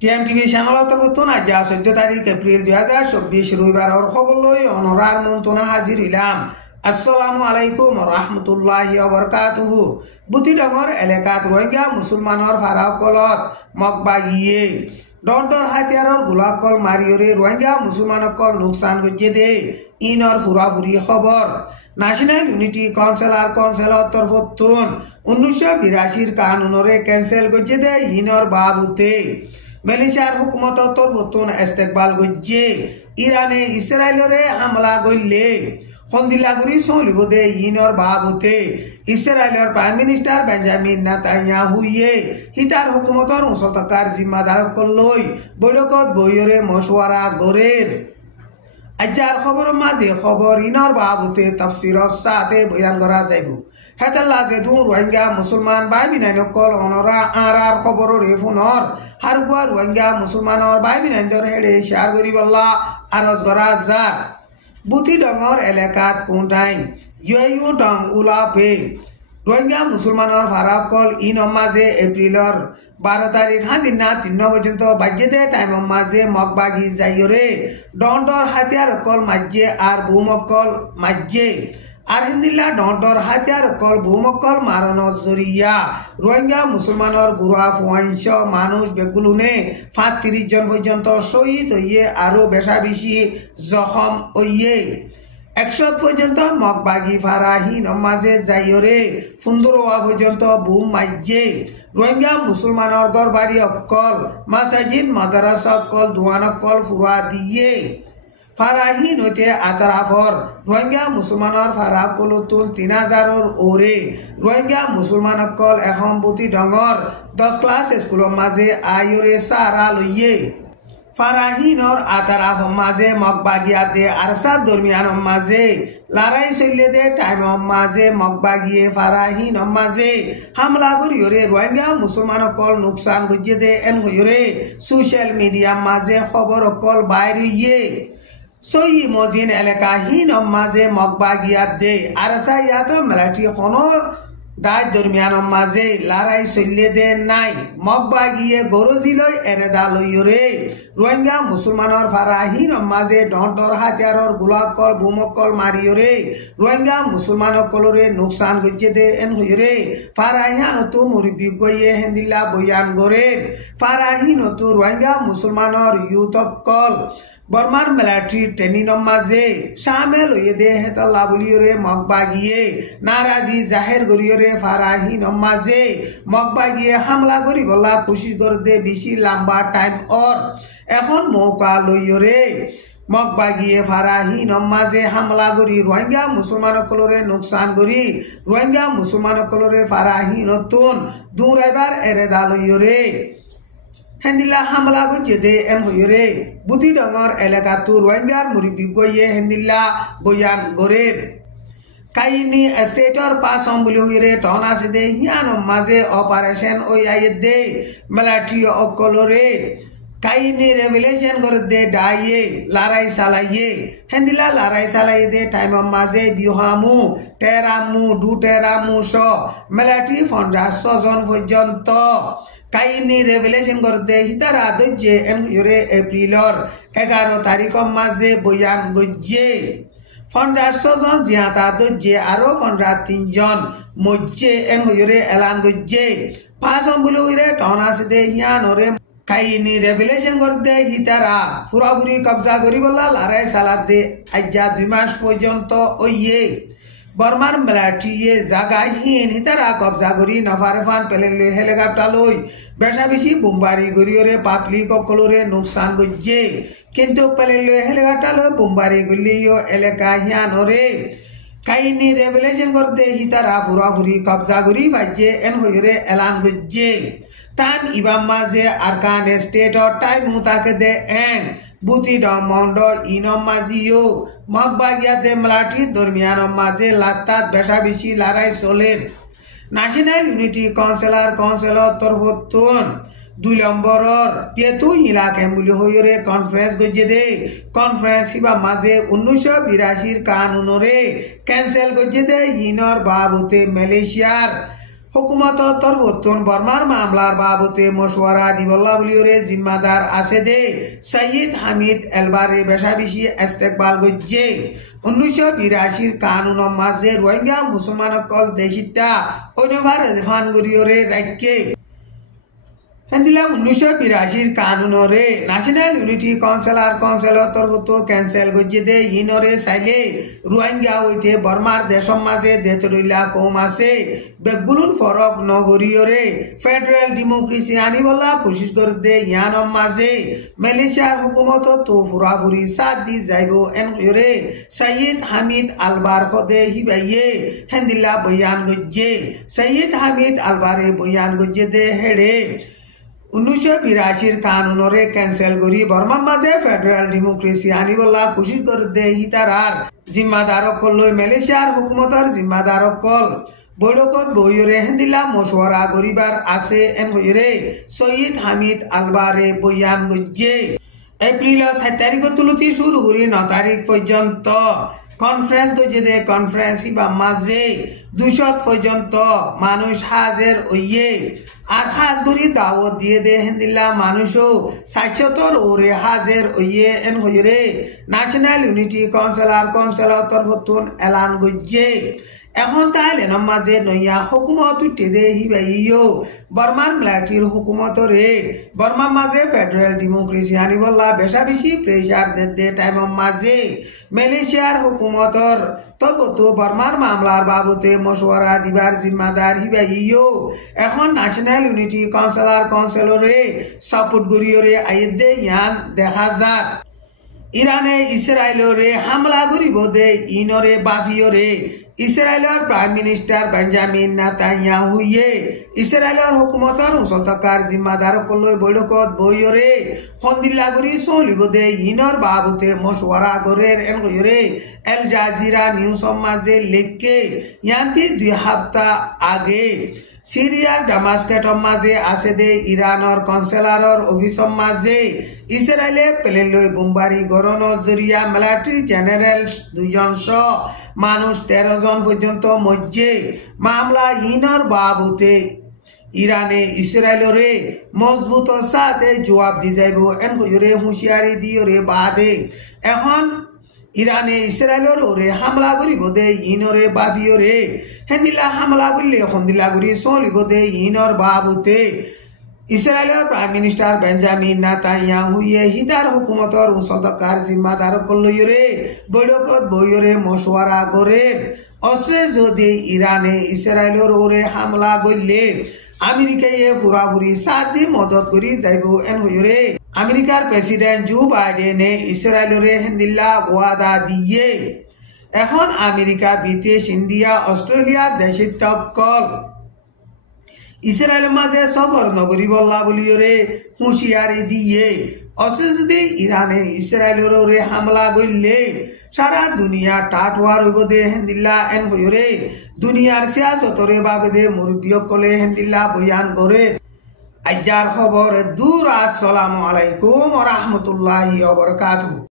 টিএমটিভি চ্যানেলত নতুন আজ 14 তারিখ এপ্রিল 2024 রবিবারের খবর লই অনরার মন্তনা হাজির হইলাম। আসসালামু আলাইকুম রহমতুল্লাহি ওয়া বারাকাতুহু। বুতিডাঙ্গর এলাকাত রোহিঙ্গা মুসলমানের ফারাকলত মগবাগিয়ে ডর হাতিয়ারর গোলাকল মারিয়রে রোহিঙ্গা মুসলমানকল নুকসান গজ্জে দে ইনর ফুরাফুরি খবর। ন্যাশনাল ইউনিটি কাউন্সিলর তরফতুন 1982 কানুনরে ক্যান্সেল গজ্জে দে ইনর বাবুতে মালয়েশিয়ার হুকুমত তরফতুন ইস্তেকবাল গজ্জে ইরানে ইসরায়েলরে হামলা গইলে খন্দিলাগুড়ি চলিব দে ইনর বাবুতে ইসরায়েলের প্রাইম মিনিস্টার বেঞ্জামিন নেতানিয়াহুয়ে হিতার হুকুমতর উসলতকার জিম্মাদার কলই বৈঠকত বইরে মশওয়ারা গরের। আজার খবর মাঝে খবর ইনর বাবুতে তফসিরত সাথে বয়ান করা যাইব। হেতাল্লা যেদু রোহিঙ্গা মুসলমান বাই বিনাইনকল অনরা আরার খবর রেফুনর হারগুয়া রোহিঙ্গা মুসলমানর বাই বিনাইন্দর হেডে শেয়ার করিবল্লা আরজ করা যার। বুতিডাঙ্গর এলাকাত কোনটাই ইউ ডং উলাপে রোহিঙ্গা মুসলমানর ফারাকল ইন মাঝে এপ্রিলর 12 তারিখ হাজিনা 3 পর্যন্ত বাজ্যে টাইম মাঝে মগবাগি যাইরে ডর হাতিয়ার কল মাঝে আর ভূমকল মাঝে আর হিন্দিল্লা ডর হাতিয়ার কল ভূমকল মারানো জরিয়া রোহিঙ্গা মুসলমানর গুড়া 500 মানুষ বেগুলুনে 35 জন পর্যন্ত শহীদ হইয়ে আরো বেশা বেশি জখম হইয়ে 100 পর্যন্ত মগবাগি ফারাহীন মাঝে যাইরে 15 পর্যন্ত বুম মাইজে রোহিঙ্গা মুসলমানর দরবারি অকল মাসাজিদ মাদ্রাসা অকল দোয়ান অকল ফুরা দিয়ে ফারাহীন হইতে আতরাফর রোহিঙ্গা মুসলমানর ফারাকলতুল 3000 ওরে রোহিঙ্গা মুসলমান অকল এখন বুতিডাঙ্গর 10 ক্লাস স্কুলের মাঝে আইরে সারা লইয়ে ফারাহীনর আতারাফ মাঝে মগবাগিয়াতে আরসা দরমিয়ান মাঝে লড়াই চলিয়ে দে টাইম মাঝে মগবাগিয়ে ফারাহীন মাঝে হামলা করিয়রে রোহিঙ্গা মুসলমান অকল নুকসান গজ্জে দে এন হইরে সোশ্যাল মিডিয়া মাঝে খবর অকল বাইরে সই মজিন এলাকা হীন মাঝে মগবাগিয়াত দে আরসা ইয়াত মিলিটারি খনো দায় দরমিয়ান মাঝে লড়াই চলিয়ে দে নাই মগবাগিয়ে গরজিলই এরেদা লইরে রোহিঙ্গা মুসলমানর ফারাহীন মাঝে ডর হাতিয়ারর গোলাকল ভূমকল মারিয়রে রোহিঙ্গা মুসলমান কলরে নুকসান গজ্জে দে এন হইরে ফারাহীন তো মুরবি গইয়ে হেন্দিল্লা বয়ান গরে ফারাহীন তো রোহিঙ্গা মুসলমানর ইউতকল বর্মার মিলিটারি ট্রেনিং মাঝে শামেল হইয়ে দে হেতাল্লা বলিয়রে মগবাগিয়ে নারাজি জাহের গরিয়রে ফারাহীন মাঝে মগবাগিয়ে হামলা করি বলা খুশি করে দে বেশি লম্বা টাইম অর এখন মৌকা লইয়রে মগবাগিয়ে ফারাহীন মাঝে হামলা করি রোহিঙ্গা মুসলমান কলরে নুকসান করি রোহিঙ্গা মুসলমান কলরে ফারাহীন তুন দূরাইবার এরেদা লইয়রে হেন্দিল্লা হামলা গজ্জে দে এন হইরে বুতিডাঙ্গর এলাকা তু রোহিঙ্গার মুরব্বী গইয়ে হেন্দিল্লা বয়ান গরের কাইনি স্টেটর পাসম বলি হইরে টনা সিদে হিয়ান মাঝে অপারেশন ওই আইয়ে দে মিলিটারি অকলরে কাইনি রেভেলেশন করে দে ডাইয়ে লড়াই চালাইয়ে হেন্দিল্লা লড়াই চালাই দে টাইম মাঝে বিহামু টেরামু দু টেরামু স মিলিটারি 500 জন পর্যন্ত কাইনি রেভেলেশন করতে হিতারা দজ্জে এন হইরে এপ্রিলর 11 তারিখ মাঝে বয়ান গজ্জে 500 জন জিয়াতা দজ্জে আরো 3 জন মজ্জে এন হইরে এলান গজ্জে পাঁচম বলে হইরে টনা সিদে হিয়ানরে কাইনি রেভেলেশন করতে হিতারা ফুরাফুরি কবজা করিবলা লড়াই চালাতে আজ্জা 2 মাস পর্যন্ত ওইয়ে বর্মার মিলিটারিয়ে জাগাহীন হিতারা কবজা করি নফারেফান পেলে হেলিকপ্টার লই বেশা বেশি বোমবারি গরিয়রে পাবলিক অকলরে নুকসান গজ্জে কিন্তু পেলে হেলিকপ্টার লই বোমবারি গলিও এলাকা হিয়ানরে কাইনি রেভেলেশন করতে হিতারা ফুরাফুরি কবজা করি বাজ্যে এন হইরে এলান গজ্জে টান ইবাম মাঝে আরকান স্টেটর টাইম তাকে দে এং বুতিডং মন্ড ইনম মাঝিও মগবাগিয়াতে মিলিটারি দরমিয়ান মাঝে লাত্তাত বেশা বেশি লড়াই চলের। ন্যাশনাল ইউনিটি কাউন্সিলর তরফতুন 2 নম্বরর পেতু ইলাকে বলি হইরে কনফারেন্স গজ্জে দে কনফারেন্স হিবা মাঝে 1982 কানুনরে ক্যান্সেল গজ্জে দে ইনর বাবুতে মালয়েশিয়ার হুকুমত তরবতুন বর্মার মামলার বাবতে মশওয়ারা দিবল্লা বলিওরে জিম্মাদার আছে দে সৈয়দ হামিদ এলবারে বেশাবিশি ইস্তেকবাল গজ্জে 1982 কানুন মাঝে রোহিঙ্গা মুসলমানকল দেশিতা অন্যভার ফান গরিয়রে রাজ্যে হেন্দিলা 1982 কানুনরে ন্যাশনাল ইউনিটি কাউন্সিলর তরফতো ক্যান্সেল গজ্জে দে ইনরে সাইলে রোহিঙ্গা হইতে বর্মার দেশম মাঝে যেতরিলা কম আছে বেগবুলুন ফরক নগরীয়রে ফেডারেল ডেমোক্রেসি আনিবলা কোশিশ করে দে ইয়ানম মাঝে মালয়েশিয়ার হুকুমত তো ফুরাফুরি সাথ দি যাইব এনরে সৈয়দ হামিদ আলবার খদে হিবাইয়ে হেন্দিলা বয়ান গজ্জে সৈয়দ হামিদ আলবারে বয়ান গজ্জে দে হেড়ে 1982 কানুনরে ক্যান্সেল করি বর্মার মাঝে ফেডারেল ডেমোক্রেসি আনিবলা কোশিশ করে দে হিতারার জিম্মাদারকল লই মালয়েশিয়ার হুকুমতর জিম্মাদারকল বৈঠকত বইরে হেন্দিলা মশওয়ারা করিবার আছে এন হইরে সৈয়দ হামিদ আলবারে বয়ান গজ্জে এপ্রিল 7 তারিখ তুলতি শুরু করি 9 তারিখ পর্যন্ত কনফারেন্স গজ্জে দে কনফারেন্স বা মাঝে 200 পর্যন্ত মানুষ হাজির হইয়ে আর খাস করি দাওয়াত দিয়ে দে হেন্দিল্লা মানুষও 60 ওরে হাজির হইয়ে এন হইরে ন্যাশনাল ইউনিটি কাউন্সিলর তরফতুন এলান গজ্জে এখন তাহলে মাঝে নইয়া হুকুমত উঠে দে হিবাইও বর্মার মিলিটারির হুকুমতরে বর্মার মাঝে ফেডারেল ডেমোক্রেসি আনিবল্লা বেশা বেশি প্রেসার দে টাইম মাঝে মালয়েশিয়ার হুকুমতর তরফতো বর্মার মামলার বাবতে মশওয়ারা দিবার জিম্মাদার হিবাইও এখন ন্যাশনাল ইউনিটি কাউন্সিলরে সাপোর্ট করিয়রে আইয়ে দে ইয়ান দেখা যাক ইরানে ইসরায়েলরে হামলা করিব দে ইনরে বাফিয়রে ইসরায়েলের প্রাইম মিনিস্টার বেঞ্জামিন নেতানিয়াহুয়ে ইসরায়েলের হুকুমতর মুসলতকার জিম্মাদার কলৈ বৈঠকত বইরে খন্দিল্লা করি চলিব দে ইনর বাবতে মশওয়ারা করে এন কইরে এল জাজিরা নিউজ মাঝে লেখকে ইয়ান্তি 2 সপ্তাহ আগে সিরিয়ার ডামাস্কেটর মাঝে আছে দে ইরানের কাউন্সিলর অফিসর মাঝে ইসরায়েলে প্লেন লই বোমবারি গরনের জরিয়া মিলিটারি জেনারেল 2 জন মানুষ 13 জন পর্যন্ত মজ্জে মামলা ইনর বাবতে ইরানে ইসরায়েলরে মজবুত সাথে জবাব দি যাইব এন কইরে হুঁশিয়ারি দিয়রে বাদে এখন ইরানে ইসরায়েলের ওরে হামলা করিব দে ইনরে বাবিয়রে হেন্দিলা হামলা করলে হন্দিলা করি চলিব দে ইনর বাবুতে ইসরায়েলের প্রাইম মিনিস্টার বেঞ্জামিন নেতানিয়াহুয়ে হিদার হুকুমতর উচ্চতকার জিম্মাদার কলইরে বৈঠকত বইরে মশওয়ারা করে অসে যদি ইরানে ইসরায়েলের ওরে হামলা করলে আমেরিকায় পুরাপুরি সাথ দি মদত করি যাইব এন হইরে আমেরিকার প্রেসিডেন্ট জো বাইডেনে ইসরায়েলরে হেন্দিল্লা ওয়াদা দিয়ে এখন আমেরিকা ব্রিটিশ ইন্ডিয়া অস্ট্রেলিয়া দেশের তকল ইসরায়েলের মাঝে সফর নগরী বল্লা বলিওরে হুঁশিয়ারি দিয়ে অসে যদি ইরানে ইসরায়েলের হামলা করলে সারা দুনিয়া টাটওয়ার হইব দে হেন্দিল্লা এন বইরে দুনিয়ার সিয়াসতরে বাবদে মুরব্বিয়কলে হেন্দিল্লা বয়ান করে আইজার খবর দূর। আসসালামু আলাইকুম ওয়া রাহমাতুল্লাহি ওয়া বারাকাতুহু।